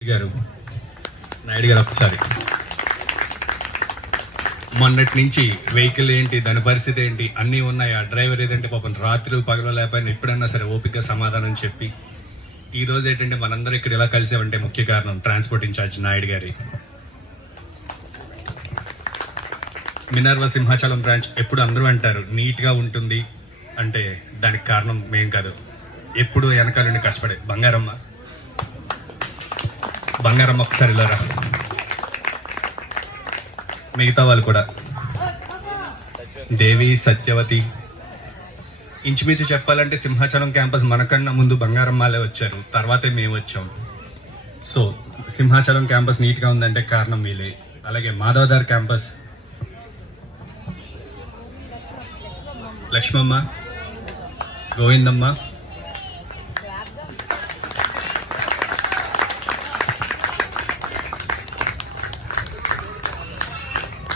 గారు నాయుడు గారు ఒకసారి మొన్నటి నుంచి వెహికల్ ఏంటి దాని పరిస్థితి ఏంటి అన్నీ ఉన్నాయా? డ్రైవర్ ఏదంటే పాపం రాత్రి పగలు లేకపోయినా ఎప్పుడన్నా సరే ఓపిక సమాధానం చెప్పి ఈ రోజు ఏంటంటే మనందరూ ఇక్కడ ఇలా కలిసామంటే ముఖ్య కారణం ట్రాన్స్పోర్ట్ ఇన్ఛార్జ్ నాయుడు గారి. మినర్వ సింహాచలం బ్రాంచ్ ఎప్పుడు అందరూ అంటారు నీట్గా ఉంటుంది అంటే దానికి కారణం మేం కాదు. ఎప్పుడు వెనకాల నుండి కష్టపడే బంగారమ్మ. బంగారం ఒకసారి ఇలా రా మిగతా వాళ్ళు కూడా. దేవి సత్యవతి. ఇంచుమించు చెప్పాలంటే సింహాచలం క్యాంపస్ మనకన్నా ముందు బంగారం మాలే వచ్చారు. తర్వాతే మేము వచ్చాం. సో సింహాచలం క్యాంపస్ నీట్గా ఉందంటే కారణం వీలే అలాగే మాధవదార్ క్యాంపస్. లక్ష్మమ్మ. గోవిందమ్మ.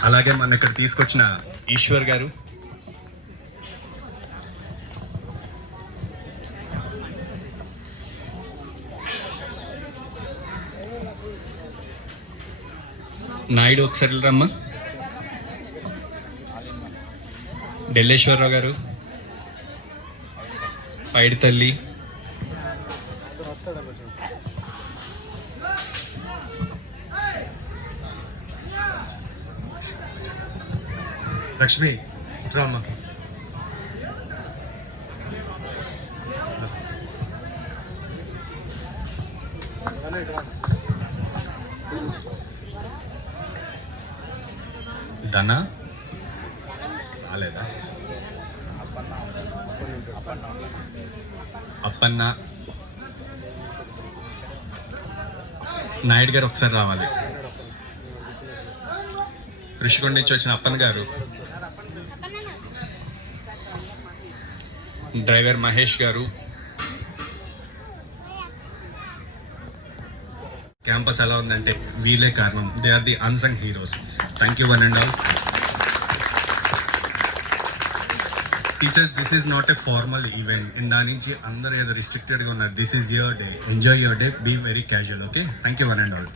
అలాగే మన ఇక్కడ తీసుకొచ్చిన ఈశ్వర్ గారు. నాయుడు ఒకసారి రమ్మా. ఢిల్లేశ్వరరావు గారు. పైడి తల్లి. లక్ష్మి రామ్మ. ధన రాలేదా? అప్పన్న. నాయుడు గారు ఒకసారి రావాలి. ఋషికొండ నుంచి వచ్చిన అప్పన్ గారు. డ్రైవర్ మహేష్ గారు. క్యాంపస్ ఎలా ఉందంటే వీళ్ళే కారణం. They are the unsung heroes thank you one and all teachers this is not a formal event దాని నుంచి అందరూ ఏదో రిస్ట్రిక్టెడ్గా ఉన్నారు. This is your day enjoy your day be very casual okay thank you one and all